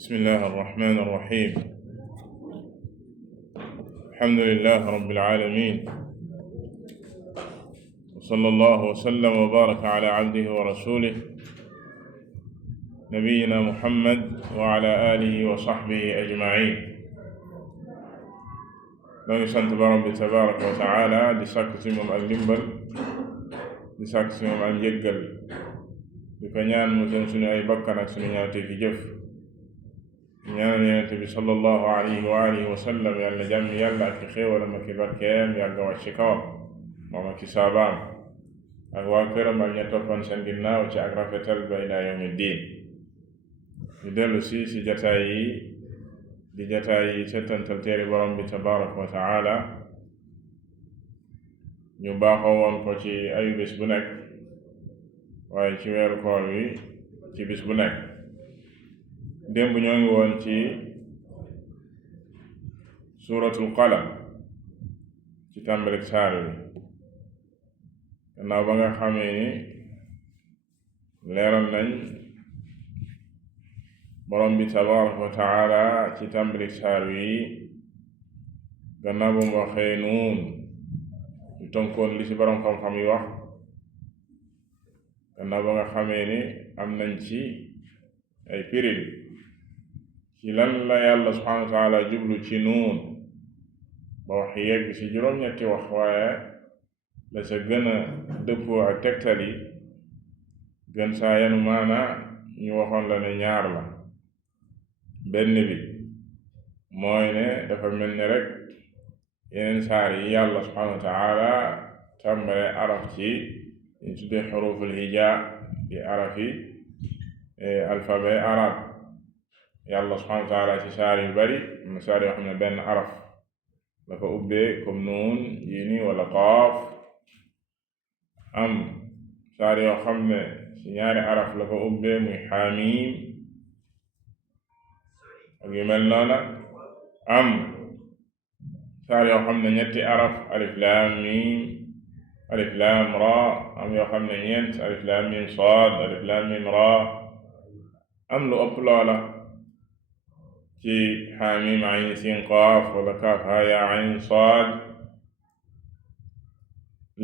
بسم الله الرحمن الرحيم. الحمد لله رب العالمين، وصلى الله وسلم وبارك على عبده ورسوله نبينا محمد وعلى آله وصحبه أجمعين. ngi sant borom bi tabaraka wa taala di sàkk ci moom ak ndimbal, di sàkk ci moom ak njëggal, di ko ñaan mu gën suñu ay bakkan ak suñu ñaawte fi jëf. ñaanal yonent bi sallallahu alayhi wa alihi wa sallam yàlla jàmm yàlla ak xéewalam ak barkeem yàgg wàcc ci kawam moom ak ci saabaam ak waa këram ak ña toppoon seen ginnaaw ci ak rafetal ba ilaa yawmi diin. ñu dellu si jataay yi di jataay yi settantal téere borom bi tabaraka wa taala. ñu baaxoo woon ko ci ayu bis bu nekk, waaye ci weeru koor wi ci bis bu nekk. démb ñoo ngi woon ci suuratul qalam ci tàmbalik saar wi, gannaaw ba nga xamee ni leeral nañ borom bi tabaraka wa taala ci tàmbalik saar wi gannaaw ba mu waxee nuun ñu tënkoon li ci borom xam-xam yi wax. gannaaw ba nga xamee ni am nañ ci ay piril ci lan la yàlla subhanahu wa taala jublu ci nuun ba wax yegg ci juróom-ñetti wax, waaye la sa gën a dëppoo ak tegtal yi gën saa yanu maana ñu waxoon la ne ñaar la. benn bi mooy ne dafa mel ni rek yeneen saar yi yàlla subhanahu wa taala tàmbale araf ci ñu tuddee xuruful hijaa di arafi alphabet arabe. yàlla subhanahu wa taala ci saar yu bari am na saar yoo xam ne benn araf la ko ubbee comme nuun jiini wala qaaf, am saar yoo xam ne ci ñaari araf la ko ubbee muy xaamiim ak yu mel noona, am saar yoo xam ne ñetti araf alif laam miim alif laam raa, am yoo xam ne ñeent alif laam miim saad alif laam miim raa, am lu ëpp loola ci xaamiim ayn siin qaaf wala kaaf haa yaa ayn saad.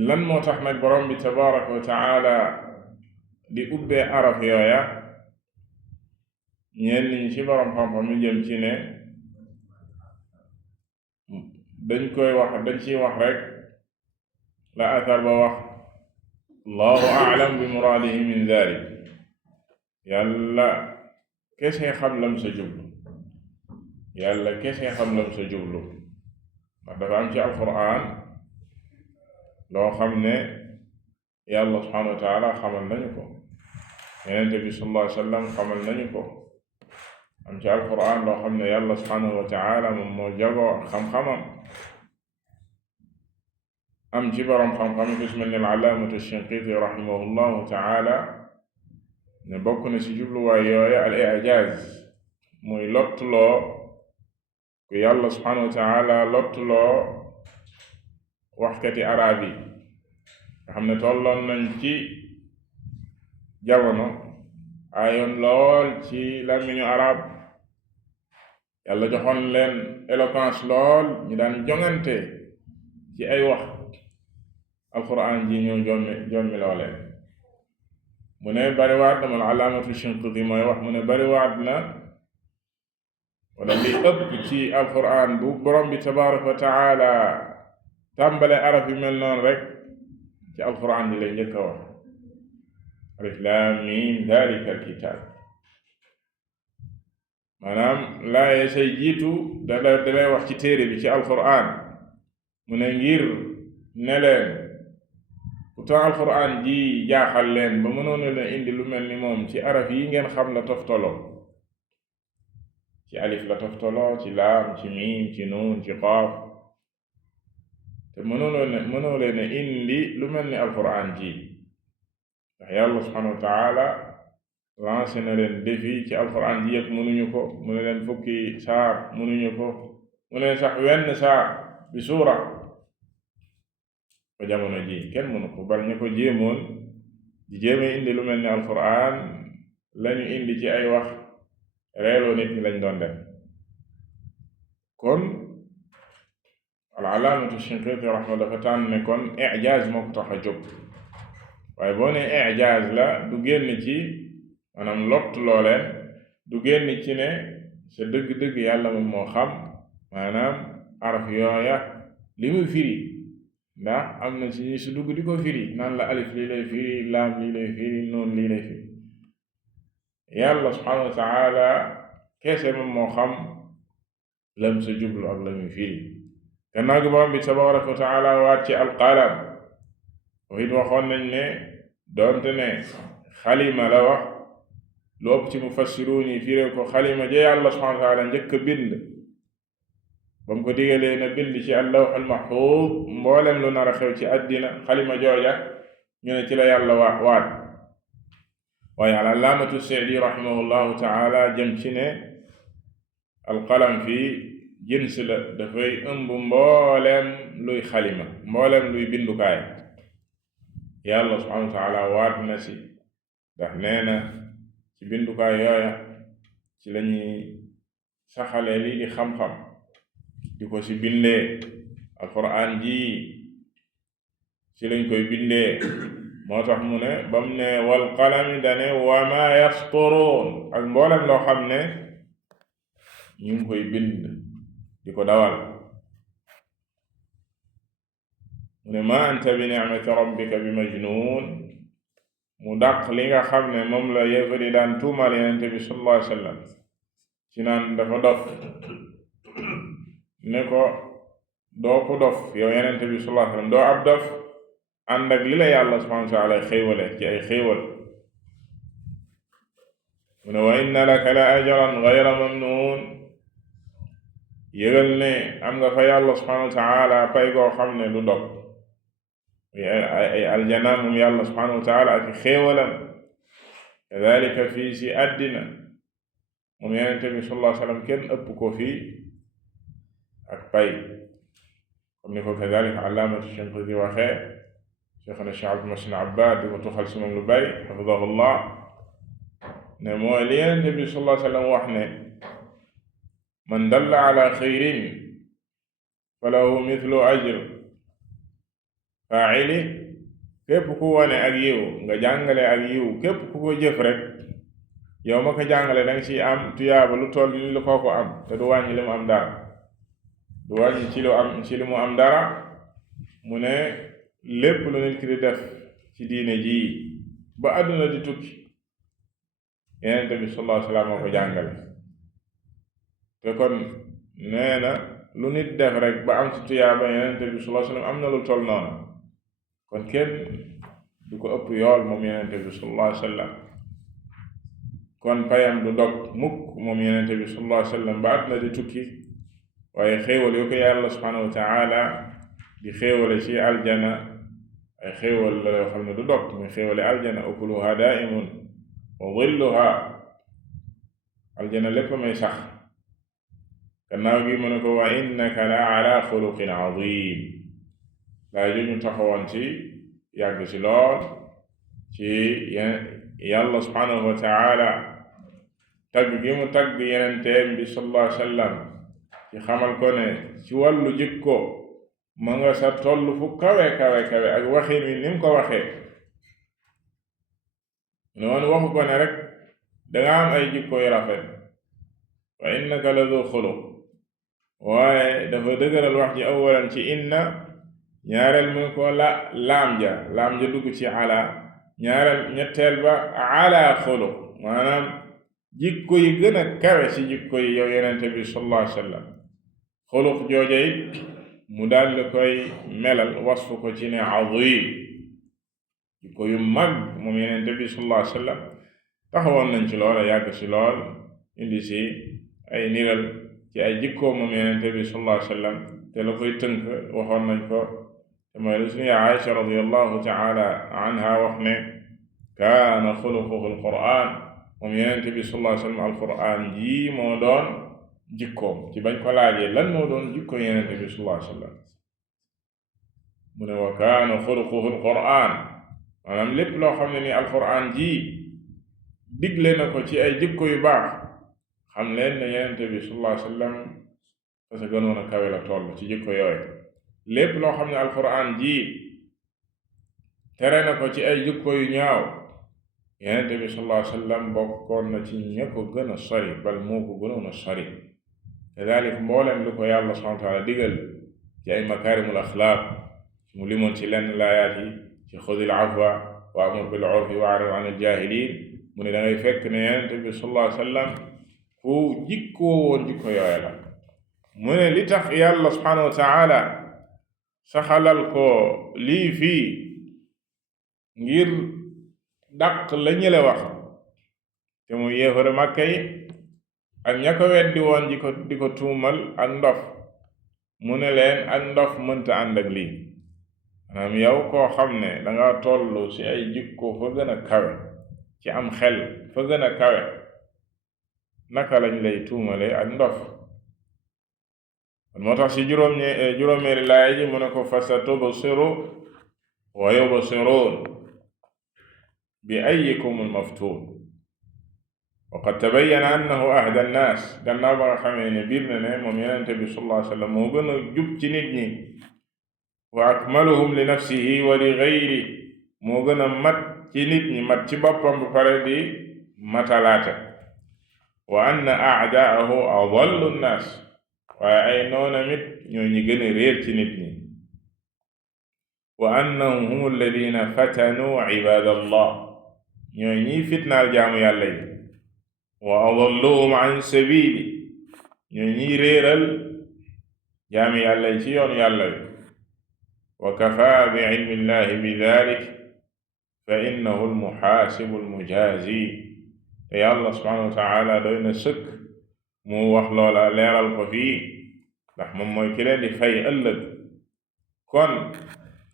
lan moo tax nag borom bi tabaraka wa taala di ubbee araf yooya? ñenn ñi ci borom xam-xam ñu jëm ci ne dañ ciy wax rek la athar ba wax allahu a'lam bi muraadihi min dalik, yàlla kese xam lam sa jublu, yàlla kese xam lam sa jublu. ndax dafa am ci alquran loo xam ne yàlla subhanahu wa taala xamal nañu ko, yonent bi sallallahu alayhi wa sallam xamal nañu ko. am ci alquran loo xam ne yàlla subhanahu wa taala moom moo jagoo xam-xamam. am ci boroom xam-xam ku ci mel ni al-allaamatu Shinqiiti rahimahullahu taala ne bokk na ci jubluwaay yooya al-i'jaaz, muy lottuloo ku yàlla subhanahu wa taala lottuloo waxkati arab yi nga xam ne tolloon nañ ci jamono ayoon lool ci làmmiñu arab. yàlla joxoon leen éloquence lool, ñu daan jongante ci ay wax. alquran ji ñëw jommi looleen. mu ne bariwaat na, man alaamatu Shinqiti mooy wax, mu ne bariwaat na wala li ëpp ci alquran bu borom bi tabaraka wa taala tàmbale araf yu mel noonu rek ci alquran ji lay njëkk a wax alif laam miim daalika alkitaab. maanaam laaye say jiitu dalay wax ci téere bi ci alquran. mu ne ngir ne leen pourtant alquran ji jaaxal leen ba mënoon leen indi lu mel ni moom ci araf yi ngeen xam la toftaloo, ci alif la toftaloo, ci laam, ci miim, ci nuun, ci qaaf, te mënoo leen indi lu mel ni alquran ji. ndax yàlla subhanahu wa taala lancé na leen défi ci alquran ji yëpp mënuñu ko. mu ne leen fukki saar mënuñu ko, mu ne leen sax wenn saar bi suura ba jamono ji kenn mënu ko. bal ñu ko jéemoon di jéeme indi lu mel ni alquran lañu indi ci ay wax reeloo nit ñi lañ doon def. kon al-allaamatu Shinqiiti raxma dafa tànn ne kon ijaaz moo ko tax a jóg, waaye boo ne ijaaz la du génn ci maanaam lott looleen, du génn ci ne sa dëgg-dëgg yàlla moom moo xam maanaam araf yooya li muy firi, ndax am na ci ñi si dugg di ko firi naan la alif lii lay firi, laam lii lay firi, noon lii lay firi. yàlla subhaanahu wa taala keese moom moo xam lam sa jublu ak la muy firi. gannaaw gi borom bi tabaraka wa taala waat ci alqalam, it waxoon nañ ne doonte ne xalima la wax, lu ëpp ci mufassiruun yi firee ko xalima ja yàlla subhaanahu wa taala njëkk a bind ba mu ko digalee na bind ci allawhul mahfuuz mboolem lu nar a xew ci àddina, xalima jooja ñu ne ci la yàlla waat. waaye al-allaamatu Sa'di rahimahullahu taala jëm ci ne alqalam fii jins la, dafay ëmb mboolem luy xalima, mboolem luy bindukaay. yàlla subhaanahu wa taala waat na si, ndax nee na ci bindukaay yooya ci lañuy saxale lii di xam-xam, di ko si bindee alquran ji ci lañ koy bindee. moo tax mu ne bam ne wal qalami dane wa ma yasturuun, ak mboolem loo xam ne ñu ngi koy bind di ko dawal. mu ne ma anta bi ni'mati rabbika bi majnuun, mu dàq li nga xam ne moom la yéefari daan tuumal Yonent bi sallallahu alayhi wa sallam ci naan dafa dof, ne ko doo ko dof yow Yonent bi sallallahu alayhi wa sallam, doo ab dof ànd ak li la yàlla subhaanahu wa taala xéewale ci ay xéewal. mu ne wa inna laka la ajran gayra mamnuun, yëgal ne am nga fa yàlla subhaanahu wa taala pay goo xam ne du dog, ay aljana moom yàlla subhaanahu wa taala ak xéewalam. kadalika fii si àddina moom Yonent bi sallallahu alayhi wa sallam kenn ëpp ko fii ak pay, comme ni ko kadalika allaamatu Shinqiiti waxee. Cheikhuna Cheikh Abdul Muhsin Abbad di ko tuxal si moom lu bari hafidahullah, ne mooy li Yonent bi sallallahu alayhi wa sallam wax ne man dalla ala xayrin falahu mithlu ajr faa'ili, képp ku wane ak yiw nga jàngale ak yiw, képp ku ko jëf rek yow ma ko jàngale danga ci am tuyaaba lu toll ni lu kooku am, te du wàññi li mu am dara, du wàññi ci li mu am dara. mu ne lépp lu nit ki di def ci diine ji ba àdduna di tukki Yonent bi sallallahu alayhi wa sallam moo ko jàngale. te kon nee na lu nit def rek ba am ci tuyaaba Yonent bi sallallahu alayhi wa sallam am na lu toll noonu, kon kenn du ko ëpp yool moom Yonent bi sallallahu alayhi wa sallam. kon payam du dog mukk moom Yonent bi sallallahu alayhi wa sallam ba àdduna di tukki. waaye xéewal yu ko yàlla subhaanahu wa taala di xéewale ci aljana, ay xéewal la yoo xam ne du dog, muy xéewale aljana, ukuluha daa'imun wa dhilluha, aljana lépp may sax. gannaaw gi mu ne ko wa innaka la ala xuluqin azim, laa ju ñu taxawoon ci yàgg ci lool ci yàlla subhaanahu wa taala tagg gi mu tagg yenenteem bi sallallahu alayhi wa sallam ci xamal ko ne ci wàllu jikko ma nga sa toll fu kawe ak waxin wi ni mu ko waxee. noonu waxu ko ne rek danga am ay jikko yu rafet, wa innaka la du xuluq, waaye dafa dëgëral wax ji awalan ci inna, ñaareel mu ko laam ja dugg ci ala, ñetteel ba ala xuluq, maanaam jikko yi gën a kawe ci jikko yi yow Yonent bi sallallahu alayhi wa sallam. xuluq jooja it mu daal di koy melal wasfu ko ci ne azim, jikko yu mag moom Yonent bi sallallahu alayhi wa sallam. taxawoon nañ ci lool, yàgg ci lool, indi ci ay niral ci ay jikko moom Yonent bi sallallahu alayhi wa sallam, te la koy tënk waxoon nañ ko, te mooy lu suñu Aïcha radiyallahu taala anha wax ne kaana xuluquhu alquran, moom Yonent bi sallallahu alayhi wa sallam alquran ji moo doon jikkoom. ci bañ ko laajee lan moo doon jikko Yonent bi sallallahu alayhi wa sallam, mu ne wa kaana xuluquhu alquran, maanaam lépp loo xam ne ni alquran ji digle na ko ci ay jikko yu baax, xam leen ne yonent bi sallallahu alayhi wa sallam parce que gënoon a kawe la toll ci jikko yooyu lépp loo xam ne alquran ji tere na ko ci ay jikko yu ñaaw yonent bi sallallahu alayhi wa sallam bokkoon na ci ña ko gën a sori bal moo ko gënoon a sori kadalik mbooleem lu ko yàlla subhanahu wa taala digal ci ay makaarimul axlaaq mu limoon ci lenn laayaat yi ci xudil afwa wa amur bil urfi wa a'rid anil jaahiliin mu ne da ngay fekk ne yonent bi sallallahu alayhi wa sallam ku jikkoo woon jikko yooyu la mu ne li tax yàlla subhanahu wa taala saxalal ko lii fii ngir dàq la ñële wax te mu yéefare Makka yi ak ña ko weddi woon di ko tuumal ak ndof mu ne leen ak ndof mënta ànd ak lii maanaam yow koo xam ne danga tollu ci ay jikko fa gën a kawe ci am xel fa gën a kawe naka lañ lay tuumale ak ndof moo tax ci juróomeeri laaya ji mu ne ko fa satubsiru wa yubsiruun bi ayyikum al-maftuun wa qad tabayyana annahu ahda an-naas gannaaw ba nga xamee ne biir na ne moom yonent bi sallallahu alayhi wa sallam moo gën a jub ci nit ñi wa akmaluhum li nafsihi wa li ghayri moo gën a mat ci nit ñi mat ci boppam bu pare di matalaate wa anna a'daahu adallu an-naas waaye ay noonam it ñoo ñi gën a réer ci nit ñi wa annahum hum alladina fatanu ibadallah ñoo ñiy fitnaal jaamu yàlla yi wa adalluhum an sabili ñoo ñiy réeral jaamu yàlla yi ci yoonu yàlla yi wa kafaa bi ilmi llahi bi dalik fa innahu almuhaasibu almujaazi te yàlla subhanahu wa taala doy na sëkk mu wax loola leeral ko fii ndax moom mooy ki leen di fay ëllëg kon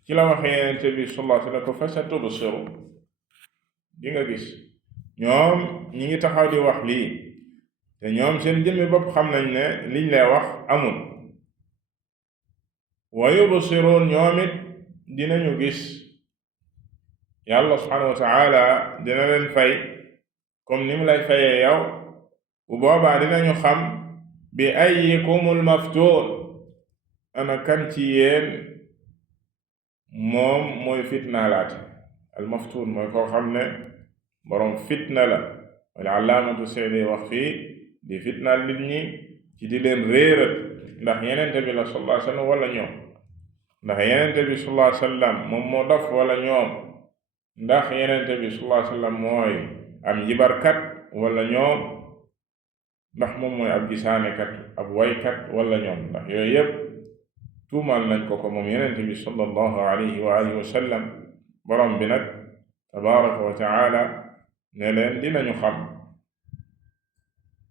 ci la waxe Yonent bi sallallahu alayhi wa sallam ko fa satubsiru di nga gis ñoom ñi ngi taxaw di wax lii te ñoom seen jëmmi bopp xam nañ ne liñ lay wax amul wa yubsiruun ñoom it dinañu gis yàlla subhanahu wa taala dina leen fay comme ni mu lay fayee yow bu boobaa dinañu xam bi ayyikumul maftuun ana kan ci yéen moom mooy fitnaalaate al maftuun mooy koo xam ne boroom fitna la wala alaamatu seede wax fii di fitnaal nit ñi ci di leen réeral ndax yenente bi la sallallahu alayhi wa sallam wala ñoom ndax yenente bi sallallahu alayhi wa sallam moom moo dof wala ñoom ndax yenente bi sallallahu alayhi wa sallam mooy am jibarkat wala ñoom ndax moom mooy ab gisaanekat ab waykat wala ñoom ndax yooyu yépp tuumal nañ ko moom yenente bi sallallahu alayhi wa alihi wa sallam borom bi nag tabaraka wa taala ne leen dinañu xam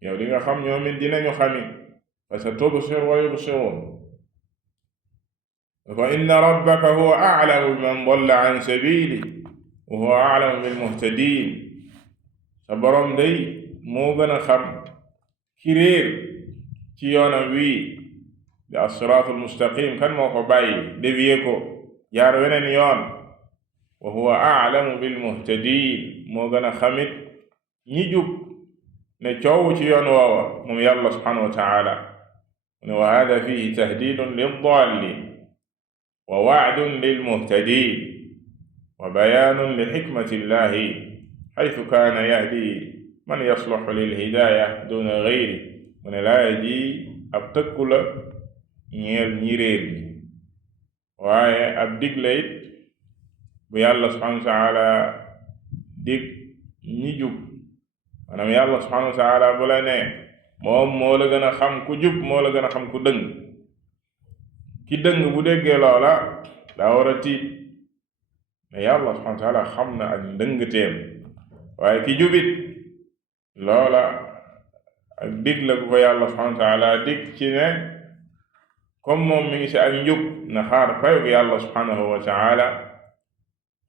yow di nga xam ñoom it dinañu xami fa sa tubsir wa yubsiruun fa inna rabbaka huwa a'lamu biman dalla an sabili wa huwa a'lamu bil muhtadin sa borom day moo gën a xam ki réer ci yoonam wii di as-siraatul mustaqim kan moo ko bàyyi dévier ko jaar weneen yoon wa huwa a'lamu bil muhtadin moo gën a xamit ñi jub ne coow ci yoon woowa moom yàlla subhanahu wa ta'ala ne wa hada fihi tahdidun lid-dallin wa wa'dun lil muhtadin wa bayanun li hikmati llahi haythu kaana yahdi man yasluhu lil hidayah duna ghayri mu ne laaya ji ab tëkku la ñeel ñi réer ñi waaye ab digle it bu yàlla subhanahu wa taala dig ñi jub maanaam yàlla subhanahu wa taala bu la ne moom moo la gën a xam ku jub moo la gën a xam ku dëng ki dëng bu déggee loola daa war a tiit ne yàlla subhanahu wa taala xam na ak ndëngteem waaye ki jubit loola ak dig la bu ko yàlla subhanahu wa taala dig ci ne comme moom mi ngi ci ak njub na xaar fayug yàlla subhanahu wa taala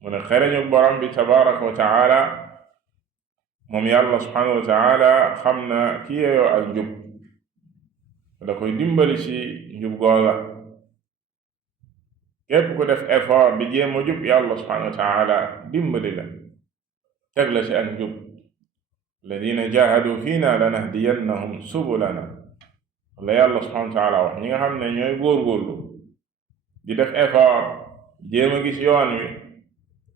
mu ne xereñu borom bi tabaraka wa taala moom yàlla subhanahu wa taala xam na ki yeyoo ak njub da koy dimbali ci njub googa képp ku def effort bi jéem a jub yàlla subhanahu wa taala dimbali la teg la ci ak njub alladina jahadu fiina lanahdiyannahum subulana la yàlla subhanahu wa taala wax ñi nga xam ne ñooy góorgóorlu di def effort jéem a gis yoon wi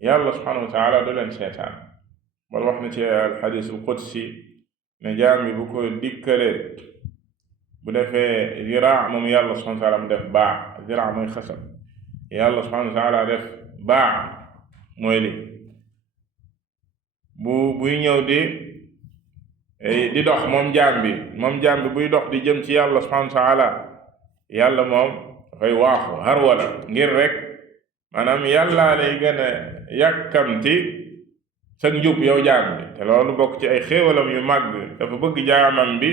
yàlla subhanahu wa taala du leen seetaan bal wax na ci alxadis alqudsi ne jaam bi bu ko dikkalee bu defee ziraa moom yàlla subhanahu wa taala mu def baa ziraa mooy xasab yàlla subhanahu wa taala def baa mooy li buy ñëw di dox moom jaam bi buy dox di jëm ci yàlla subhanahu wa taala yàlla moom dafay waaxu har wala ngir rek maanaam yàllaa lay gën a yàkkamti sa njub yow jaam bi te loolu bokk ci ay xéewalam yu màgg dafa bëgg jaamam bi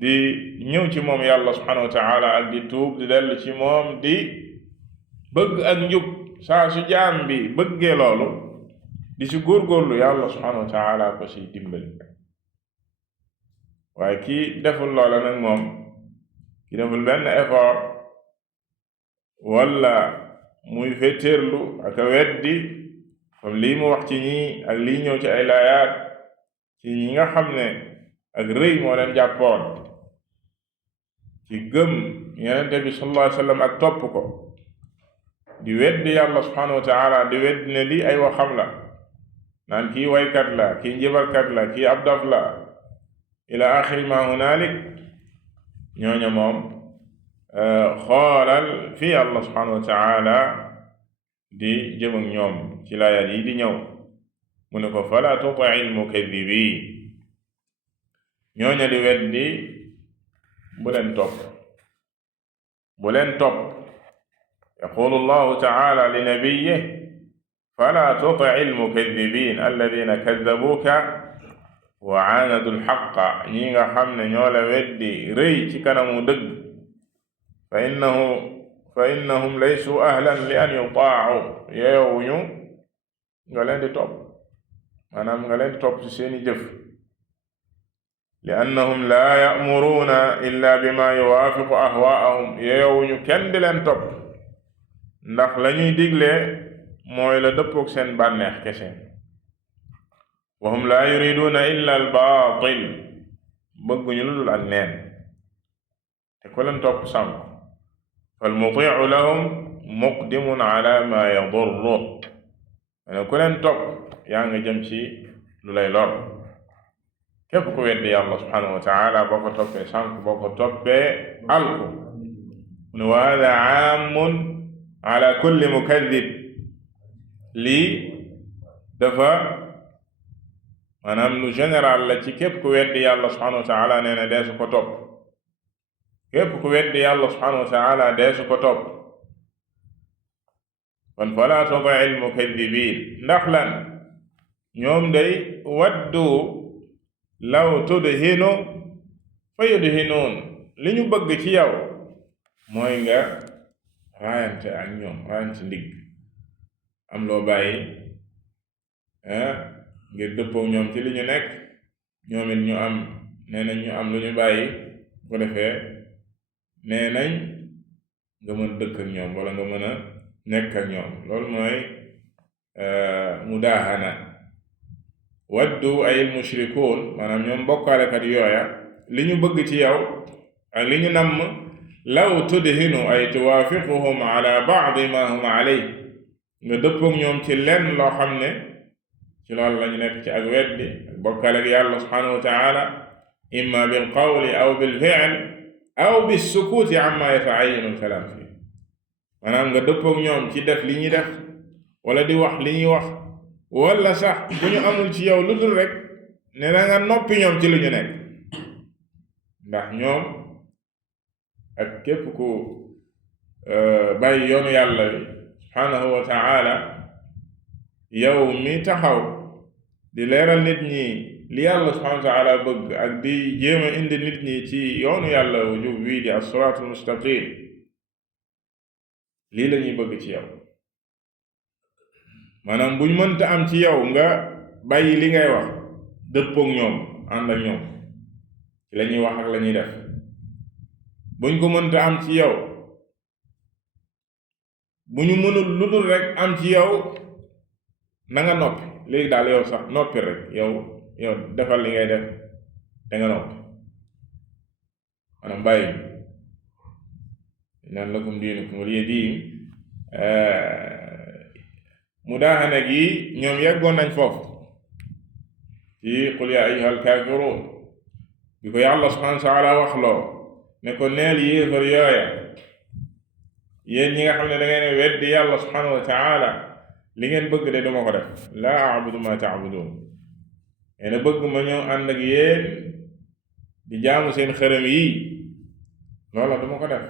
di ñëw ci moom yàlla subhanahu wa taala ak di tuub di dellu ci moom di bëgg ak njub saa su jaam bi bëggee loolu di si góorgóorlu yàlla subhanahu wa taala ko si dimbali waaye kii deful loola nag moom ki deful benn effort wala muy féetéerlu ak a weddi comme lii mu wax ci ñii ak lii ñëw ci ay laayaat ci ñi nga xam ne ak rëy moo leen jàppoon ci gëm Yonent bi sallallahu alayhi wa sallam ak topp ko di weddi yàlla subhanahu wa taala di weddi ne lii ay waxam la naan kii waykat la kii njibarkat la kii ab dof la ila axiri ma hunalik ñooña moom xoolal fi yàlla subhanahu wa taala di jëm ak ñoom ci laayat yi di ñëw mu ne ko fala tuti almukadibin ñooña di weddi bu leen topp yaqulu allahu taala li nabiyih fala tuti almukadibin alladina kadabuka wa aanadu alxaqa ñi nga xam ne ñoo la weddi rëy ci kanamu dëgg fa innahum laysu ahlan li an yutaacu yeewuñu nga leen di topp maanaam nga leen di topp ci seeni jëf li annahum laa ya'muruuna illa bima yuwaafiqu ahwaa'ahum yeewuñu kenn di leen topp ndax la ñuy digle mooy la dëppook seen bànneex kese wa hum laa yuriduuna illa albaatil bëgguñu lu dul ak neen te ku leen topp sànk falmutiicu lahum muqdimun ala ma yadurru ne ku leen topp yaa nga jëm ci lu lay lor képp ku weddi yàlla subhanahu wa taala boo ko toppee sànk boo ko toppee alku mu ne wa hada aamun ala kulli mukadib lii dafa maanaam lu général la ci képp ku weddi yàlla subhanahu wa taala nee na deesu ko topp képp ku weddi yàlla subhanahu wa taala deesu ko topp kon fala tuti almukadibin ndax lan ñoom day waddu law tudhinu fa yudhinuun li ñu bëgg ci yow mooy nga raayante ak ñoom raayante ndigg am loo bàyyi ngir dëppoo ñoom ci li ñu nekk ñoom it ñu am nee nañ ñu am lu ñu bàyyi bu ko defee nee nañ nga mën dëkk ak ñoom wala nga mën a nekk ak ñoom loolu mooy mudaahana waddu ay mushrikuun maanaam ñoom bokkaalekat yooya li ñu bëgg ci yow ak li ñu namm law tudhinu ay tuwaafiquhum ala ba'di ma hum alay nga dëppook ñoom ci lenn loo xam ne ci loolu lañu nekk ci ak weddi ak bokkaale ak yàlla subhanahu wa taala imma bil qawli aw bil fi'l aw bis sukuuti amma yata'ayyanu al kalaam fi maanaam nga dëppook ñoom ci def li ñuy def wala di wax li ñuy wax wala sax bu ñu amul ci yow lu dul rek ne na nga noppi ñoom ci lu ñu nekk ndax ñoom ak képp ku bàyyi yoonu yàlla bi subhanahu wa taala yow mi taxaw di leeral nit ñi li yàlla subhanahu wa taala bëgg ak di jéem a indi nit ñi ci yoonu yàlla wu jub wii di as-siraatul mustaqim lii la ñuy bëgg ci yow maanaam buñ mënta am ci yow nga bàyyi li ngay wax dëppook ñoom ànd ak ñoom ci la ñuy wax ak la ñuy def buñ ko mënta am ci yow bu ñu mënul lu dul rek am ci yow na nga noppi léegi daal yow sax noppi rek yow yow defal li ngay def da nga noppi maanaam bàyyi naan lakum diinukum waliya diin. mudaaxana gi ñoom yeggoon nañ foofu ci qul yaa ayyuhal kaafiruun bi ko yàlla subhaanahu wa taala wax loo ne ko neel yéefar yooya yéen ñi nga xam ne da ngeen weddi yàlla subhaanahu wa taala li ngeen bëgg de duma ko def laa a'budu ma ta'buduun yéen bëgg ma ñëw ànd ak yéen di jaamu seen xërëm yi loola duma ko def.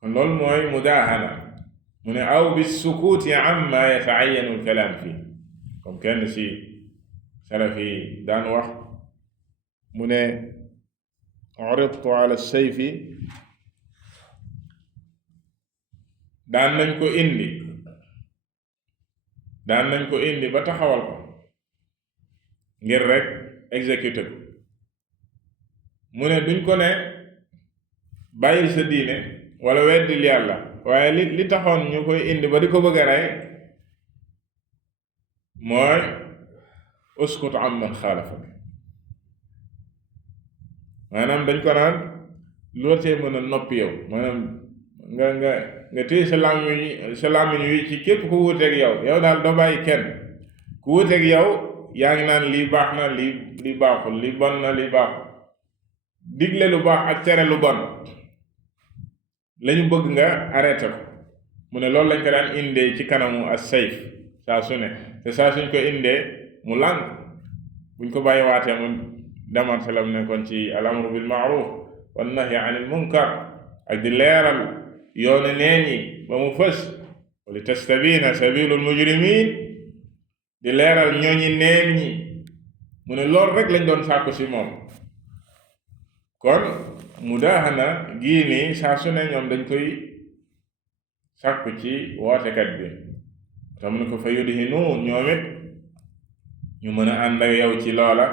kon loolu mooy mudaaxana mu ne aw bissukuuti amma yata'ayyanu al-kalaam fii comme kenn si salaf yi daan wax mu ne uridtu ala sayfi daan nañ ko indi ba taxawal ko ngir rek exécuté ko mu ne duñ ko ne bàyyil sa diine wala weddil yàlla waaye li taxoon ñu koy indi ba di ko bëgg a rey mooy uskut amman xaalafak maanaam dañ ko naan loo tee mën a noppi yow maanaam nga téye sa làmmiñ wi ci képp ku wuuteeg yow daal doo bàyyi kenn ku wuuteeg yow yaa ngi naan lii baax na lii baaxul lii bon na lii baaxul digle lu baax ak tere lu bon lañu bëgg nga arrêté ko mu ne loolu lañ ko daan indee ci kanamu as-sayf saa su ne te saa suñ ko indee mu lànk buñ ko bàyyi waatee mu demante la mu nekkoon ci al-amru bil ma'ruf wan nahyi anil munkar ak di leeral yoonu neen yi ba mu fës wa li tastabina sabilul mujrimin di leeral ñooñi neen ñi mu ne loolu rek lañ doon sàkku ci moom. kon mudaaxana gii nii saa su ne ñoom dañ koy sàkku ci wootekat bi te mu ne ko fa yudhinu ñoom it ñu mën a ànd ak yow ci loola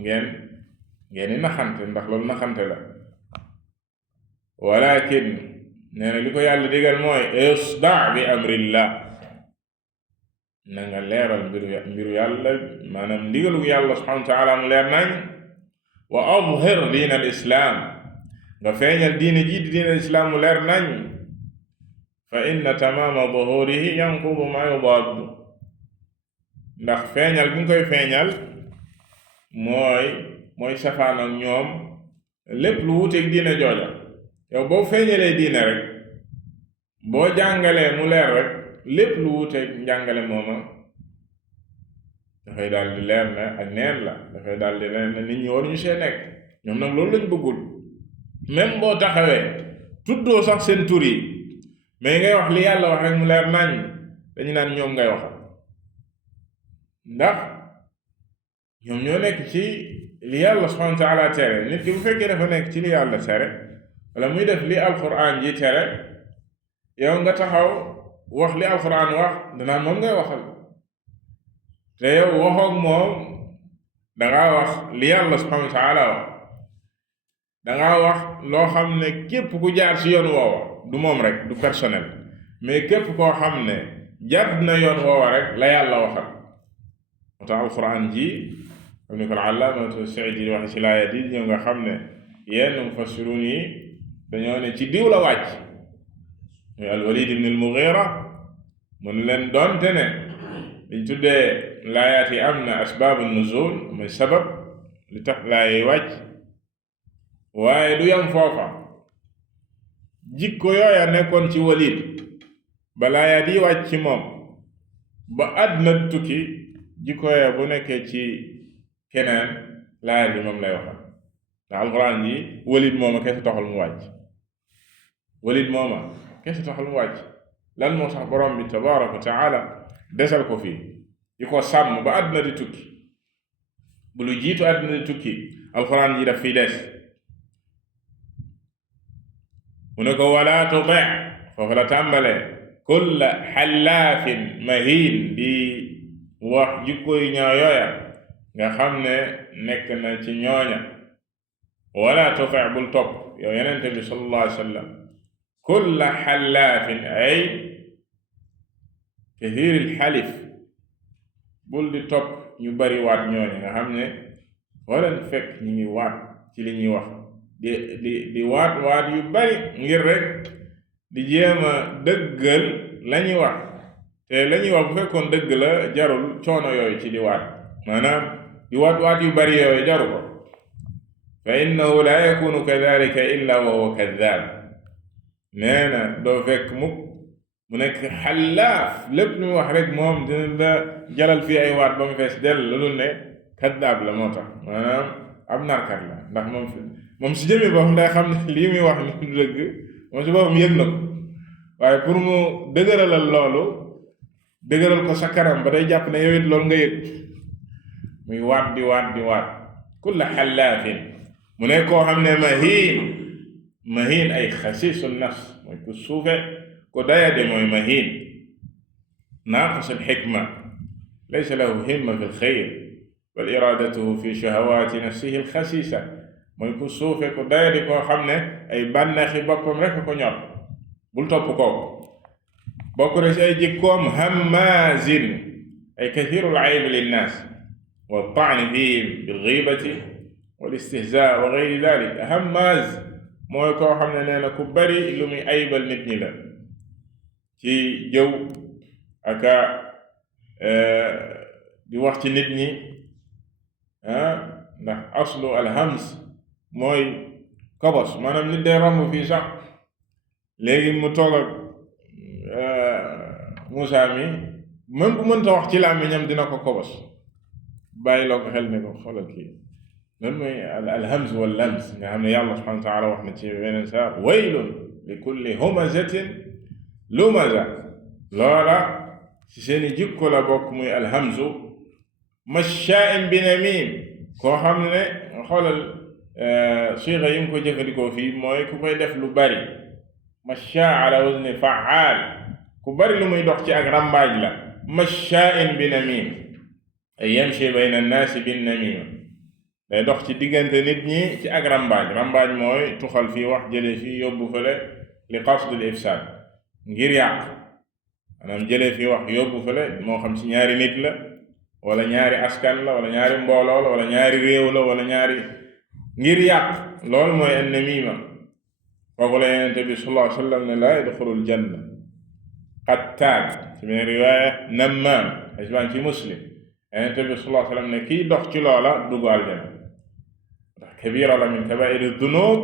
ngeen di naxante ndax loolu naxante la walakin nee na li ko yàlla digal mooy isda bi amrillah na nga leeral mbiru yàlla maanaam ndigalu yàlla subhanahu wa taala mu leer nañ wa adhir diin al islaam nga feeñal diine ji di diin al islaam mu leer nañ fa inna tamaama duhurihi yanqudu ma yudaaddu ndax feeñal bi nga koy feeñal mooy safaan ak ñoom lépp lu wuteeg diine jooja yow boo feeñalee diine rek boo jàngalee mu leer rek lépp lu wuteeg njàngale mooma dafay daal di leer na ak neen la dafay daal di leer na nit ñi waruñu see nekk ñoom nag loolu lañ bëggul même boo taxawee tuddoo sax seen tur yi mais ngay wax li yàlla wax rek mu leer nañ dañu naan ñoom ngay waxal ndax ñoom ñoo nekk ci li yàlla subhanahu wa ta'ala tere nit ki bu fekkee dafa nekk ci li yàlla tere wala muy def li alquran ji tere yow nga taxaw wax li alquran wax danaan moom ngay waxal te yow waxoog moom dangaa wax li yàlla subhanahu wa ta'ala wax dangaa wax loo xam ne képp ku jaar ci yoon woowa du moom rek du personnel mais képp koo xam ne jàdd na yoon woowa rek la yàlla waxal moo tax alquran ji comme ni ko al-allaamatu Sa'di di wax ci laaya di ñëw nga xam ne yenn mufassirun yi dañoo ne ci diw la wàcc muy al-Walid ibn al-Mughira mun leen doonte ne liñ tuddee laayaat yi am na asbaabu nuzul muy sabab li tax laaya yi wàcc waaye du yam foofa jikko yooya nekkoon ci Walid ba laayaat yi wàcc ci moom ba àdduna tukki jikko yooya bu nekkee ci keneen laayaat bi moom lay waxal ndax alxuraan ji Walid mooma kese taxul mu wàcc Walid mooma kese taxul mu wàcc lan moo tax borom bi tabaaraka wa taala desal ko fii di ko sàmm ba àdduna di tukki bu lu jiitu àdduna di tukki alxuraan ji daf fiy des mu ne ko wala tuti foofu la tàmbalee kulla xallaafin mahiin di wax jikkoy ñaaw yooya nga xam ne nekk na ci ñooña wala tuti bul topp yow yenente bi sallallahu alayhi wa sallam kulla xallaafin ay kathiiril xalif bul di topp ñu bari waat ñooñu nga xam ne foo leen fekk ñu ngi waat ci li ñuy wax di waat yu bari ngir rek di jéem a dëggal la ñuy wax te la ñuy wax bu fekkoon dëgg la jarul coono yooyu ci di waat maanaam di waat yu bari yooyu jaru ko fa innahu la yakunu kadalika illa wa huwa kaddaab nee na doo fekk mukk mu nekk xallaaf lépp lu mu wax rek moom dina la jalal fii ay waat ba mu fees dell lu dul ne kaddaab la moo tax maanaam ab narkat la ndax moom si jëmee boppam day xam ne lii muy wax ni du dëgg moom si boppam yëg na ko waaye pour mu dëgëralal loolu dëgëral ko sa kanam ba day jàpp ne yow it loolu nga yëg muy waat di waat kulla xallaafin mu ne koo xam ne mahiin ay xasiisu nafs mooy ku suufe ku dayade mooy mahiin naaqis alxikma laysa lahu himma fi lxayr bal iraadatuhu fi shahawaati nafsihi alxasiisa mooy ku suufe ku dayade koo xam ne ay bànneexi boppam rekk ko ñor bul topp kooku bokk na ci ay jikkoom hammaazin ay kathiirul aybi linnaas wa ta'ni fihim bil ghiibati wal istihzaa wa gayri daalik hammaaz mooy koo xam ne nee na ku bari lu muy aybal nit ñi la ci jëw aka di wax ci nit ñi ndax aslu alhams mooy kobos maanaam nit day romb fii sax léegi mu toog ak Moussa mi même bu mënta wax ci làmmiñam dina ko kobos bàyyi loo ko xel ne ko xoolal kii loolu mooy alhamz wal lams nga xam ne yàlla subhanahu wa taala wax na ci weneen saa waylun li kulli humazatin lumaza loola ci seeni jikko la bokk muy alhamzu mashaa'in bi namim koo xam ne xoolal siga yi mu ko jëfandikoo fii mooy ku koy def lu bari mashaa ala wazni faal ku bari lu muy dox ci ak rambaaj la mashaa'in bi namim ay yamshi bayna annaasi bin namima day dox ci diggante nit ñi ci ak rambaaj mooy tuxal fii wax jëlee fii yóbbu fële li qasdil ifsaad ngir yàq maanaam jëlee fii wax yóbbu fële moo xam ci ñaari nit la wala ñaari askan la wala ñaari mbooloo la wala ñaari réew la wala ñaari ngir yàq loolu mooy an namima kooku la Yonent bi sallallahu alayhi wa sallam ne laa yadxulul janna qattaal ci benn riwaaya nammaam xisbaan ci Muslim Yonent bi sallallahu alayhi wa sallam ne kii dox ci loola dugg aljana ndax kabira la min kabaa'iri dunub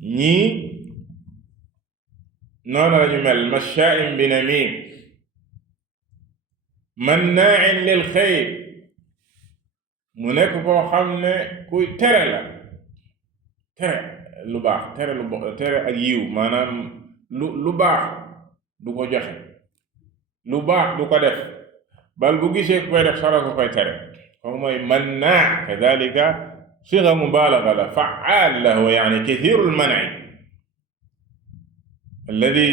ñii noonu la ñu mel mashaa'in bi namim mannaa'in lil xayr mu nekk koo xam ne kuy tere la tere lu baax tere ak yiw maanaam lu baax du ko joxe lu baax du ko def bal bu gisee ku koy def sara ko koy tere kooku mooy mannaa kadalika siga mubaalaga la faal la huwa yaani kathiirul man'i alladi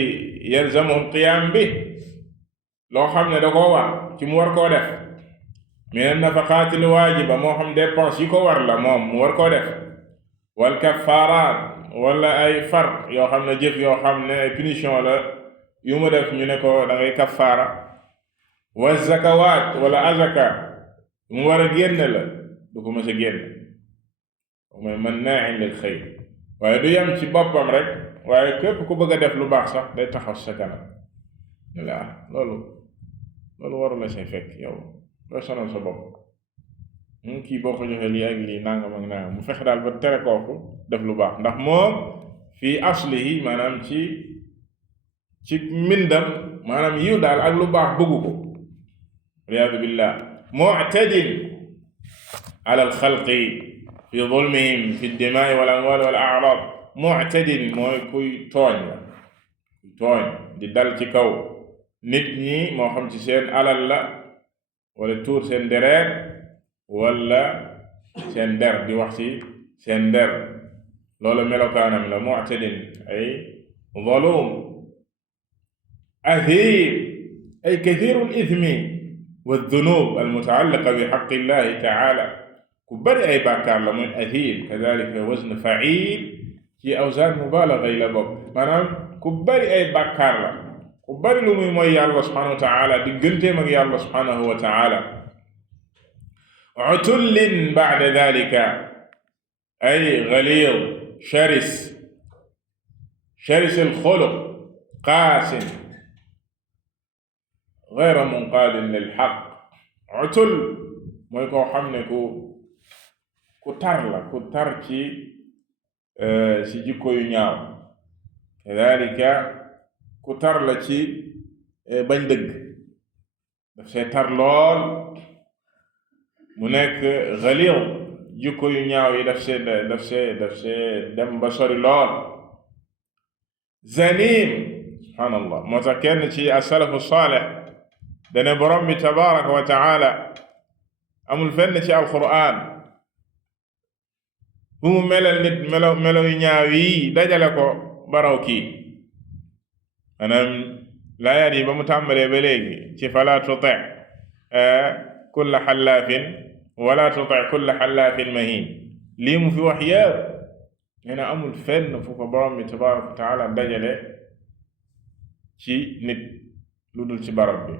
yalzamuhu alqiyaam bi loo xam ne da koo war ci mu war koo def min annafaqaatil waajiba moo xam dépense yi ko war la moom mu war koo def wal kafaaraat wala ay far yoo xam ne jëf yoo xam ne ay punition la yu mu def ñu ne ko da ngay kafaara wa zakawaat wala azaka mu war a génn la du ko mës a génn mooy mannaa'in lil xayr waaye du yem ci boppam rek waaye képp ku bëgg a def lu baax sax day taxaw sa kanam la loolu waru la say fekk yow doo sonal sa bopp kii boo ko joxee lii ak lii nangam ak nangam mu fexe daal ba tere kooku def lu baax ndax moom fii aslihi maanaam ci mbindam maanaam yiw daal ak lu baax bëggu ko riyaadu billah mu'tadin ala alxalqi fi zulmihim fi dimaai wal amwaal wal a'raad mu'tadin mooy kuy tooñ di dal ci kaw nit ñi moo xam ci seen alal la wala tuur seen deret wala seen der di wax ci seen der loolu melokaanam la mu'tadin ay zalum athim ay kathirul ithmi wa dhunub al muta'alliqa bi haqqi llahi ta'ala ku bari ay bàkkaar la mooy athim kadhalika wazn fa'il ci awzan mubalagha la bokk maanaam ku bari ay bàkkaar la ku bari lu muy mooy yàlla subhanahu wa ta'ala digganteem ak yàlla subhanahu wa ta'ala utullin ba'da dhalika ay ghalid sharis al-khuluq qaasin ghayra munqaadin lil haqq. utul mooy koo xam ne ku tar ci jikko yu ñaaw, kadhalika ku tar la ci bañ dëgg, daf see tar lool, mu nekk ghalid, jikko yu ñaaw yi daf see dem ba sori lool. zanim, subhaanallah, moo tax kenn ci as-salafu saalih dane borom bi tabaraka wa taala amul fenn ci alquran bu mu melal nit melo yu ñaaw yi dajale ko baraw kii. maanaam laayaat yi ba mu tàmbalee ba léegi ci fala tuti kulla xallaafin wala tuti kulla xallaafin mahin, lii mu fi wax yëpp nee na amul fenn fu ko borom bi tabaraka wa taala dajale ci nit lu dul ci barab bi.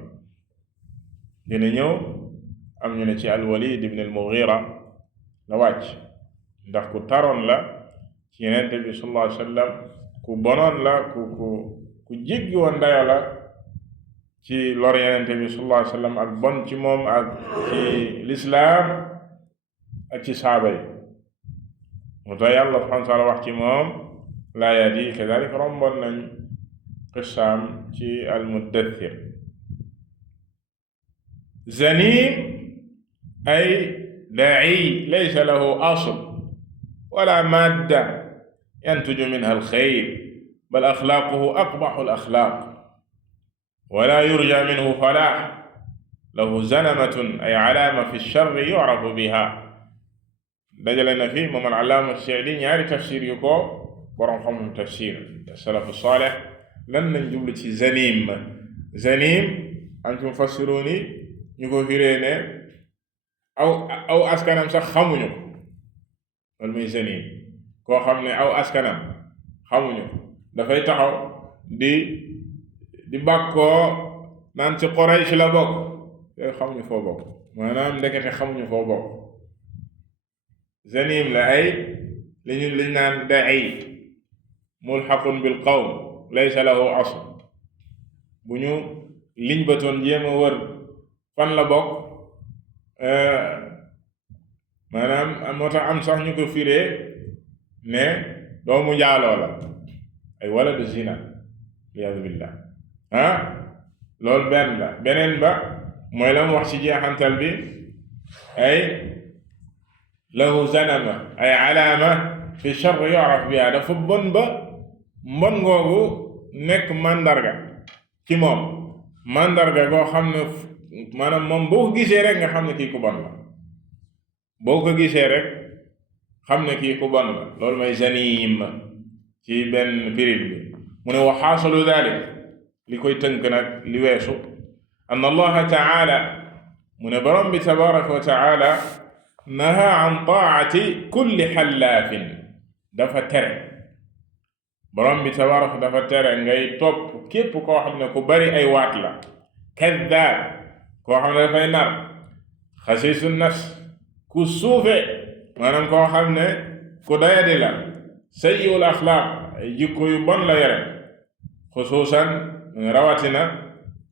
dina ñëw am ñu ne ci al-Walid ibn al-Mughira la wàcc, ndax ku taroon la ci Yonent bi sallallahu alayhi wa sallam, ku bonoon la, ku jéggi woon dayo la ci lor Yonent bi sallallahu alayhi wa sallam ak bon ci moom ak ci lislaam ak ci saaba yi. moo tax Yàlla subhaanahu wa taala wax ci moom laayaat yi, kadaalika romboon nañ qissaam ci al-Muddaththir. zanim ay daa'i laysa lahu asl wala madda yantuju minha alxayr bal axlaaquhu aqbaxu alaxlaaq wala yurja minhu falaax lahu zanamatun ay calaama fi lcharri yucrafu biha. dajale na fi moom al-allaama as-Sa'di ñaari tafsir yu ko boroom xam-xam tafsir salafu saalih lan lañ jublu ci zanim. am ci mufassiruun yi ñu ko firee ne aw askanam sax xamuñu ko, loolu muy zanim, koo xam ne aw askanam xamuñu ko, dafay taxaw di bàkkoo naan ci Quraysh la bokk, yooyu xamuñu foo bokk, maanaam ndekete xamuñu foo bokk. zanim la ay liñ naan da'i mulhaqun bil qawm laysa lahu asl, bu ñu liñ batoon jéem a wër fan la bokk, maanaam moo tax am sax ñu ko firee ne doomu njaaloo la, ay waladu zina liyaadu billah. loolu benn la. beneen ba mooy la mu wax ci jeexantal bi ay lahu zanama ay alaama fi charr yu'raf biha, dafa bon ba mbon ngoogu nekk mandarga ci moom, mandarga goo xam ne maanaam moom boo ko gisee rek nga xam ne kii ku bon la, boo ko gisee rek xam ne kii ku bon la. loolu mooy zanim ci benn piril bi. mu ne wa xaasilu dalik, li koy tënk nag li weesu, an allaha taala, mu ne borom bi tabaraka wa taala naha an taati kulli xallaafin, dafa tere, borom bi tabaraka dafa tere ngay topp képp koo xam ne ku bari ay waat la, kaddaab, koo xam ne dafay nar, xasiisu nafs, ku suufe, maanaam koo xam ne ku dayadi la, sayyi'ul axlaaq, ay jikko yu bon la yore, xusuusan rawatina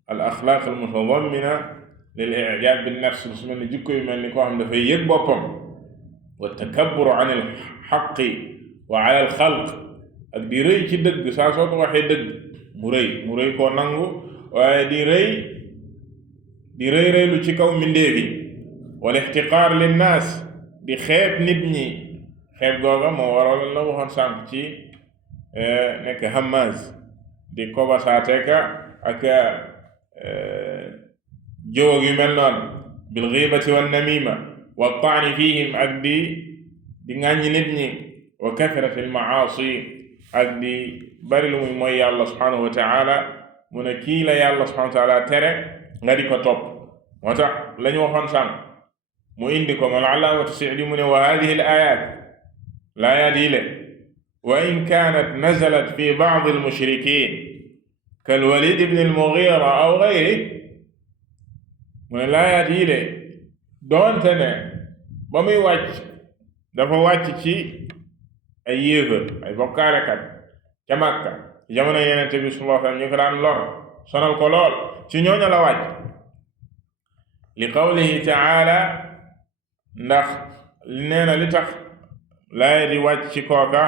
al axlaaq al mutadammina lil i'jaab bin nafs, su mel ni jikko yu mel ni koo xam ne dafay yëg boppam, wa takabbur an al xaqi wa ala al xalq, ak di rëy ci dëgg, saa soo ko waxee dëgg mu rëy koo nangu, waaye di rëy lu ci kaw mbindeef yi, wal ixtiqaar linnaas, di xeeb nit ñi. xeeb googa moo waral la waxoon sànq ci nekk hammaaz, di kobasaateeka ak jëw yu mel noonu, bil xiibati wan namima wa taani fihim, ak di ŋàññi nit ñi, wa kathrati al maasi, ak di bari lu muy mooy yàlla subhanahu wa taala. mu ne kii la yàlla subhanahu wa taala tere nga di ko topp. moo tax la ñu waxoon sànq mu indi ko moom allaamatu Sa'di mu ne wa hadihi al ayat, laayaat yi le, wa in kaanat nazalat fi ba'd al mushrikin kal Walid ibn al Mughira aw ghayrihi, mu ne laayaat yi le doonte ne ba muy wàcc dafa wàcc ci ay yéefar ay bokkaalekat ca Makka jamono Yonent bi sallallahu alayhi wasallam ñu ko daan lor sonal ko lool ci ñooñu la wàcc li qawlihi ta'ala ndax nee na li tax laay di wàcc ci kooka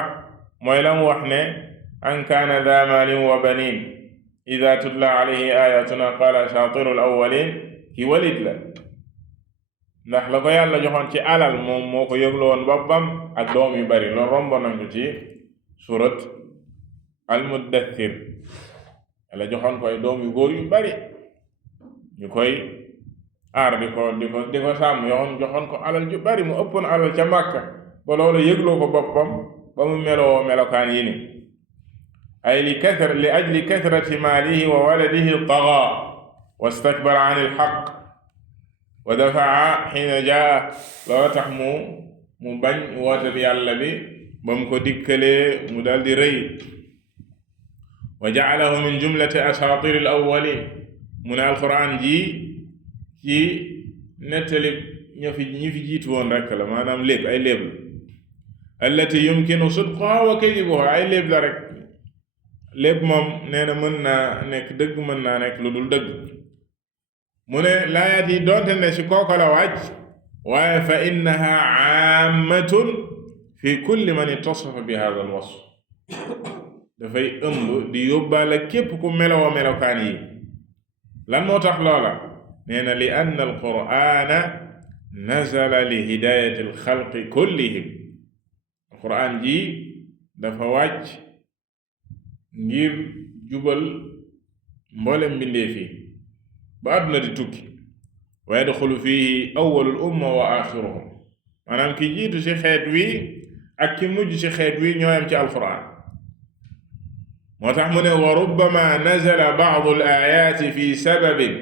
mooy la mu wax ne an kaana daa maalin wa baniin ida tutla alayhi ayatuna qaala asaatiru al-awwaliin ki Walid la ndax la ko yàlla joxoon ci alal moom moo ko yëglu woon boppam ak doom yu bari loolu romboon nañ ko ci surat al-Muddathir yàlla joxoon ko ay doom yu góor yu bari ñu koy aar di ko sàmm joxoon ko alal ju bari mu ëppoon alal ca Makka ba loolu yëgloo ko boppam ba mu meloo melokaan yi ni ay li ajli kathrati maalihi wa waladihi tagaa wastakbara an il-haqq wa dafaa xiina jaa loolu tax mu bañ woote bi yàlla bi ba mu ko dikkalee mu daldi rëy wa ja'alahu min jumlati asaatiri al-awwaliin mu ne alquran ji ci nettali ñi fi jiitu woon rekk la maanaam léeb ay léeb la allati yumkinu sidquha wa kadibuha ay léeb la rek léeb moom nee na mën naa nekk dëgg mën naa nekk lu dul dëgg mu ne laayaat yi doonte ne ci kooku la wàcc waaye fa innaha aammatun fi kulli man ittasafa bi hada al wasf dafay ëmb di yóbbaale képp ku meloo melokaan yi lan moo tax loola nee na li anna al qur'ana nazala li hidayati al xalqi kullihim alquran ji dafa wàcc ngir jubal mboolem mbindeef yi ba àdduna di tukki wa yadxulu fihi awwalul umma wa axiruhum maanaam ki jiitu ci xeet wi ak ki mujj ci xeet wi ñooyam ci alquran moo tax mu ne wa rubbama nazala ba'du al ayati fi sababin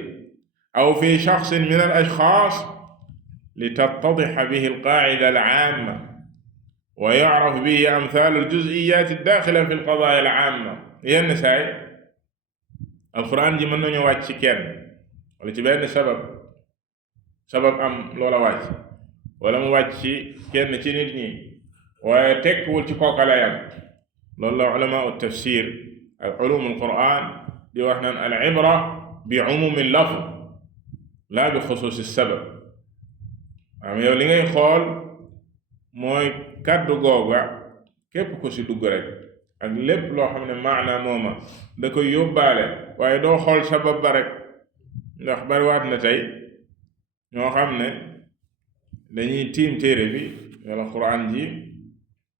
aw fi shaxsin min al ashxaas li tattadixa bihi al qaacida al caamma wa yucraf bihi amthaalu al juz'iyaat ad daaxila fi al qadaaya al caamma yenn saay alquran ji mën nañu wàcc ci kenn wala ci benn sabab am loola wàcc wala mu wàcc ci kenn ci nit ñi waaye tekkiwul ci kooka la yam loolu la ulamaa tafsir ak ulum alquran di wax naan al ibra bi umumi lafz laa bi xusuusi sabab am yow li ngay xool mooy kàddu googa képp ku ci dugg rek ak lépp loo xam ne maana mooma da koy yóbbaale waaye doo xool sabab ba rek ndax bariwaat na tey ñoo xam ne dañuy tiim téere bi wala quran ji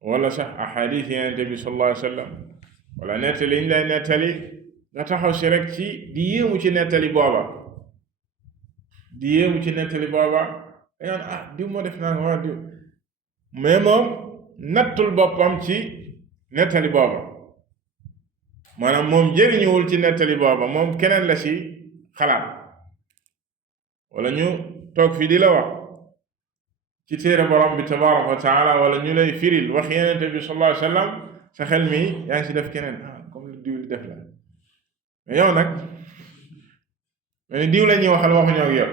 wala sax ahadis yonent bi sallallahu alayhi wa sallam wala nettali ñu lay nettali nga taxaw si rek ci di yéemu ci nettali booba dañoon diw moo def naa waa diw mais moom nattul boppam ci nettali booba maanaam moom jëriñuwul ci nettali booba moom keneen la ci xalaat wala ñu toog fi di la wax ci téere borom bi tabaraka wa taala wala ñu lay firil wax yenente bi sallallahu alayhi wa sallam sa xel mi yaa ngi si def keneen comme lu diw def la mais yow nag mais diw la ñuy waxal waxuñu ak yow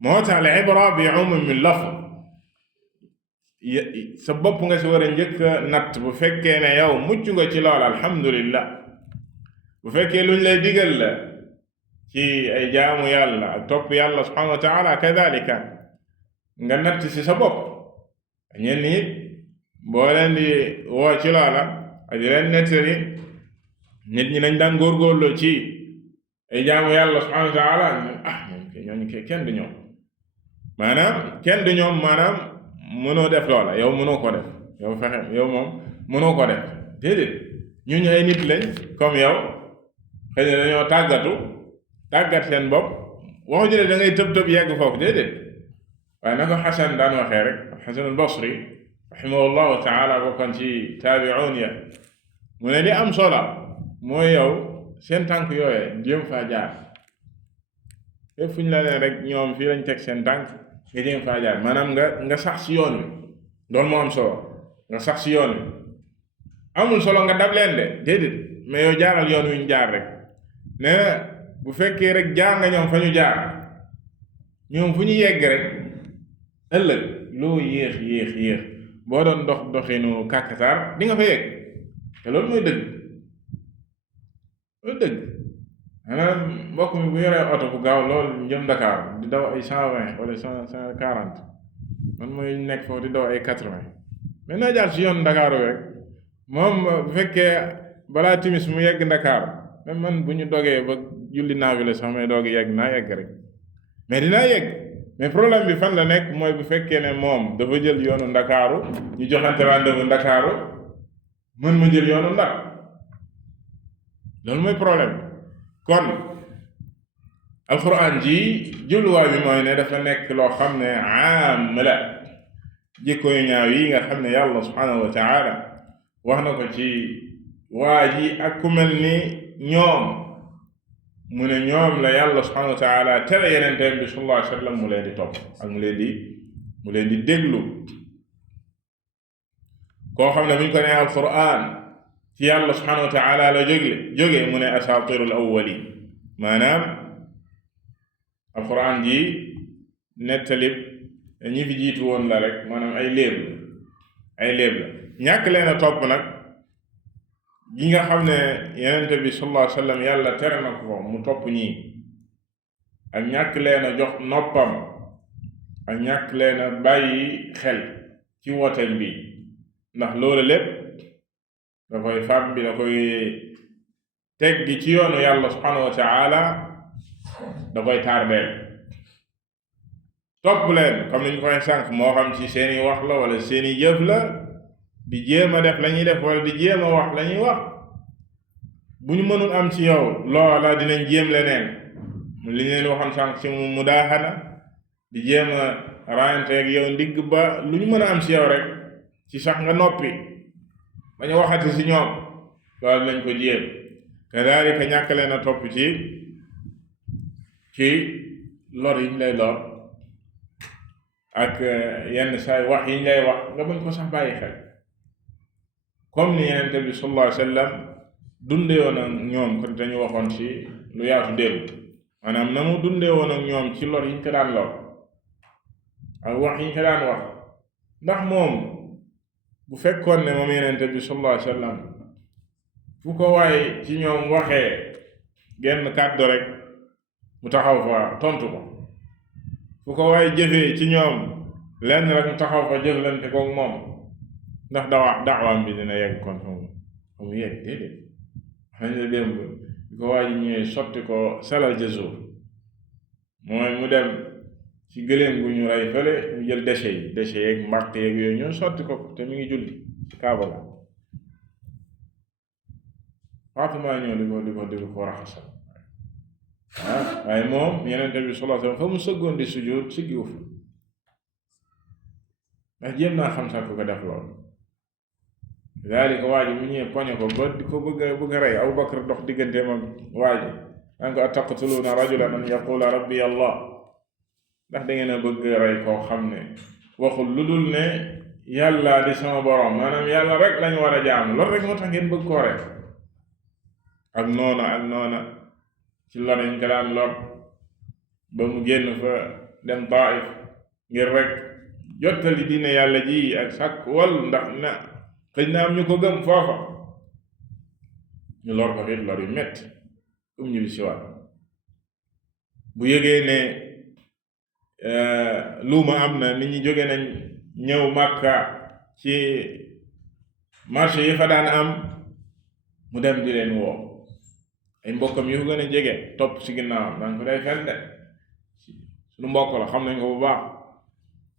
moo tax al ibra bi umumi lafz sa bopp nga si war a njëkk natt bu fekkee ne yow mucc nga ci lool alhamdulillah bu fekkee luñ lay digal la ci ay jaamu yàlla ak topp yàlla subhanahu wa taala kadalika nga natt ci sa bopp ñenn ñi boo leen di woo ci loola ak di leen nettali nit ñi nañ daan góorgóorlu ci ay jaamu yàlla subhanahu wa taala ñooñu kenn du ñoom maanaam mënoo def loola yow mënoo ko def yow moom mënoo ko def déedéet ñu ay nit lañ comme yow xëy na dañoo tàggat seen bopp waxu jële da ngay tëb yegg foofu déedéet waaye na ko xasan daan waxee rek xasan al basri rahimahullahu taala bokkoon ci taabi'un ya mu ne li am solo mooy yow seen tànk yooyee jéem faa jaar fépp fu ñu la leen rek ñoom fii lañ teg seen tànk nga jéem faa jaar maanaam nga sax si yoon wi loolu moo am solo nga sax si yoon wi amul solo nga dab leen de déedéet mais yow jaaral yoon wi ñu jaar rek nee na bu fekkee rek jaar nga ñoom fa ñu jaar ñoom fu ñu yegg rek ëllëg loo yéex boo doon doxinu kàkkatar di nga fa yegg te loolu mooy dëgg maanaam mbokk mi bu yoree oto bu gaaw loolu jëm Dakar di daw ay 120 wala 140 man mooy nekk foofu di daw ay 80 mais naa jaar ci yoon Dakar rek moom bu fekkee balaa timis mu yegg Dakar même man bu ñu dogee ba julli naafila sax may doog yegg naa yegg rek mais dinaa yegg mais problème bi fan la nekk mooy bu fekkee ne moom dafa jël yoonu Ndakaaru ñu joxante rendez-vous Ndakaaru mën ma jël yoonu Ndar loolu mooy problème kon alquran ji jubluwaay bi mooy ne dafa nekk loo xam ne aam la jikko yu ñaaw yi nga xam ne yàlla subhanahu wa taala wax na ko ci waa ji ak ku mel ni ñoom mu ne ñoom la yàlla subhanahu wa taala tere yenenteen bi sallallahu alayhi wa sallam mu leen di topp ak mu leen di déglu koo xam ne bu ñu ko nee alquran ci yàlla subhanahu wa taala la jóge mu ne asatirul awwalin maanaam alquran ji nettalib ñi fi jiitu woon la rek maanaam ay léeb la ñàkk leen a topp nag gi nga xam ne yenente bi sallallahu alayhi wa sallam yàlla tere na ko mu topp ñii ak ñàkk leen a jox noppam ak ñàkk leen a bàyyi xel ci wooteem bi ndax loolu lépp da koy fab bi da koy teggi ci yoonu yàlla subhanahu wa taala da koy tardeel topp leen comme ni ñu koy sànq moo xam ci seeni wax la wala seeni jëf la di jéem a def la ñuy def wala di jéem a wax la ñuy wax bu ñu mënul am ci yow loola dinañ jéem leneen li ñu leen waxoon sànq ci mu daaxana di jéem a rayanteeg yow ndigg ba lu ñu mën a am ci yow rek ci sax nga noppi bañ a waxati ci ñoom loolu lañ ko jéem kadaalika ñàkk leen a topp ci lor yi ñu lay lor ak yenn saay wax yi ñu lay wax nga bañ ko sax bàyyi xel comme ni Yonent bi sallallahu alayhi wa sallam dunde woon ak ñoom kon dañu waxoon ci lu yaatu démb maanaam na mu dunde woon ak ñoom ci lor yi ñu ko daan lor ak wax yi ñu ko daan wax ndax moom bu fekkoon ne moom Yonent bi sallallahu alayhi wa sallam fu ko waaye ci ñoom waxee genn kàddu rek mu taxaw fa tontu ko fu ko waaye jëfee ci ñoom lenn rek mu taxaw fa jëflante koog moom ndax daawaam bi dina yegg kon fa mu yegg déedéet xañ la démb bi ko waaye ñëwee sotti ko salal jazur mooy mu dem ci gëléem gu ñu rey fële ñu jël déchets yeeg mbàq yeeg yooyu ñoo sotti ko te mi ngi julli ci kaaba la Fatima ñëw di ko raxasal waaye moom Yonent bi sallallahu alayhi wa sallam fa mu sëggoon di sujjóot siggiwu fa ndax jéem naa xam sax ku ko def loolu daalika waa ji mu ñëwee poñe ko ba di ko bëgg a rey Abu Bakar dox digganteem ak waa ji daan ko ataqtuluuna rajulan an yaqula rabbi Allah ndax da ngeen a bëgg a rey koo xam ne waxul lu dul ne yàlla di sama borom maanaam yàlla rek lañu war a jaamu loolu rek moo tax ngeen bëgg koo rek ak noona ci lor ñu ko daan lor ba mu génn fa dem Taif ngir rek jottali diine yàlla ji ak sàkk wal ndax na xëy na am ñu ko gëm foofa ñu lor ko fit lor yu metti ñu si waat bu yëgee ne luuma am na nit ñi jóge nañ ñëw Makka ci marché yi fa daan am mu dem di leen woo ay mbokkam yu gën a jege topp ci ginnaawam daan ko day fen de suñu mbokk la xam nañ ko bu baax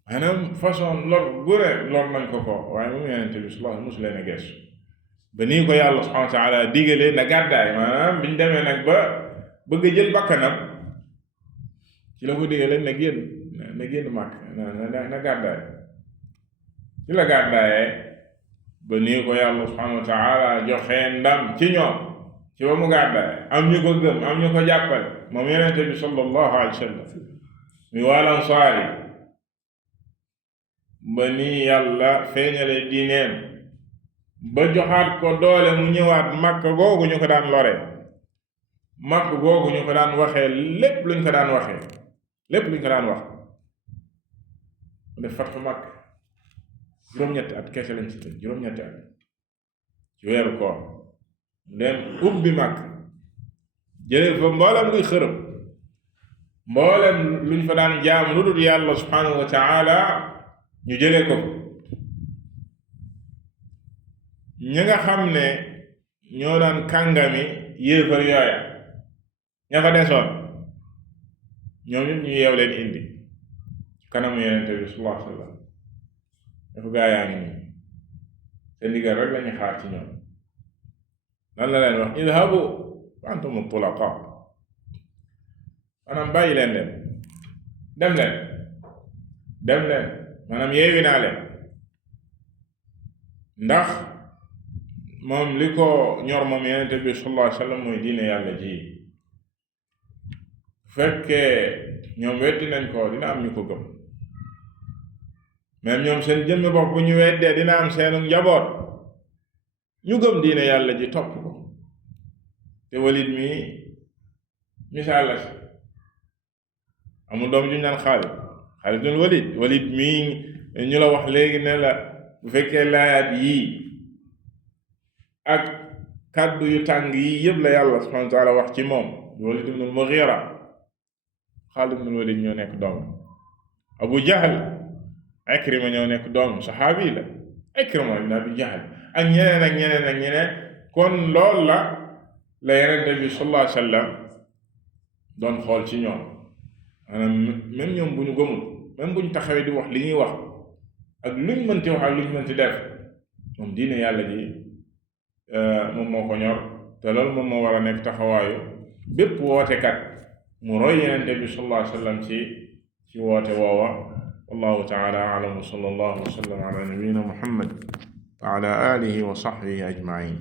maanaam façon lor gure lor nañ ko waaye moom Yonent bi sallallahu alayhi wa sallam musu leen a geesu ba nii ko yàlla subhanahu wa taala digale na gàddaay maanaam biñu demee nag ba bëgg a jël bakkanam ci la ko digale na génn màkk na gàddaay ci la gàddaayee ba nii ko yàlla subhanahu wa taala joxee ndam ci ñoom ci ba mu gàddaay am ñu ko gëm am ñu ko jàppale moom Yonent bi sallallahu alayhi wa sallam muy wal ansaari ba nii yàlla feeñale diineem ba joxaat ko doole mu ñëwaat Makka googu ñu ko daan lore Makka googu ñu ko daan waxee lépp luñ ko daan wax mu def fatxu Makka juróom-ñetti at kese lañ ci tëj juróom-ñetti at ci weeru koor mu dem ubbi Makka jëlee fa mboolem luy xërëm mboolem luñ fa daan jaam lu dul yàlla subhanahu wa taala ñu jëlee ko ñi nga xam ne ñoo daan kàngami yéefar yooya ña fa desoon ñoom ñëpp ñu yeew leen indi kanamu yenente bi sallallahu alayhi wa sallam dafa gaa yaa ngi nii te ndigal rek lañu xaar ci ñoom lan la leen wax idhabu wa antum tulaqa maanaam bàyyi leen dem leen maanaam yeewi naa leen ndax moom li ko ñor moom yenente bi sallallahu alayhi wa sallam mooy diine yàlla ji fekkee ñoom weddi nañ ko dina am ñu ko gëm même ñoom seen jëmmi bopp bu ñu weddee dina am seenu njaboot ñu gëm diine yàlla ji topp ko te Walid mi misaal la si amul doom ju ñu naan Xaalid dun Walid mi ñu la wax léegi ne la bu fekkee laayaat yii ak kàddu yu tàng yii yëpp la yàlla subhanahu wa taala wax ci moom Walid ibn al-Mughira Xaalid ibn Walid ñoo nekk doom Abu Jahl Ikrima ñoo nekk doom saxaabi la Ikrima ibn Abi Jahl ak ñeneen kon lool la Yonent bi sallallahu alayhi wa sallam doon xool ci ñoom maanaam même ñoom bu ñu gëmul même bu ñu taxawee di wax li ñuy wax ak luñ mënti wax ak luñ mënti def moom diine yàlla ji moom moo ko ñor te loolu moom moo war a nekk taxawaayu bépp wootekat mu roy Yonent bi sallallahu alayhi wa sallam ci woote woowa wallahu taala a'lam wa sallallahu wa sallam ala nabiyyina Muhammad wa ala alihi wa sahbihi ajma'in